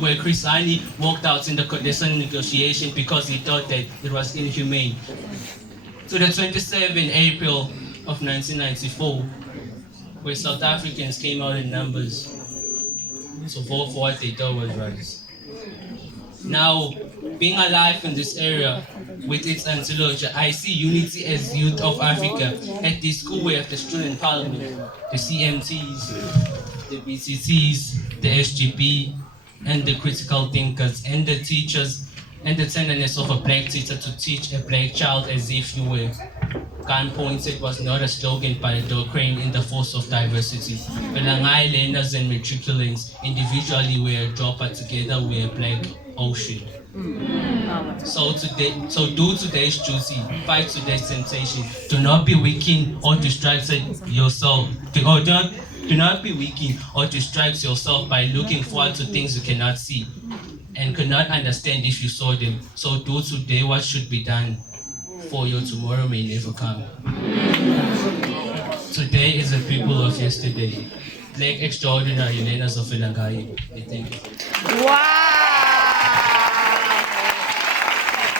where Chris Ali walked out in the coalition negotiation because he thought that it was inhumane. To the 27th April of 1994, where South Africans came out in numbers to vote for what they thought was right. Now, being alive in this area with its anthology, I see unity as youth of Africa. At this school, we have the student parliament, the CMTs, the BCTs, the SGP, and the critical thinkers, and the teachers, and the tenderness of a black teacher to teach a black child as if you were. Gun pointed was not a slogan but a door crane in the force of diversity. Velangaye learners and matriculants individually were a dropper, together we're a black ocean. So do today's duty, fight today's temptation. Do not be weakened or distracted yourself. Do not be weakened or distract yourself by looking forward to things you cannot see and cannot understand if you saw them. So do today what should be done, for your tomorrow may never come. Today is the people of yesterday. Black extraordinary learners of Velangaye. Thank you. Wow!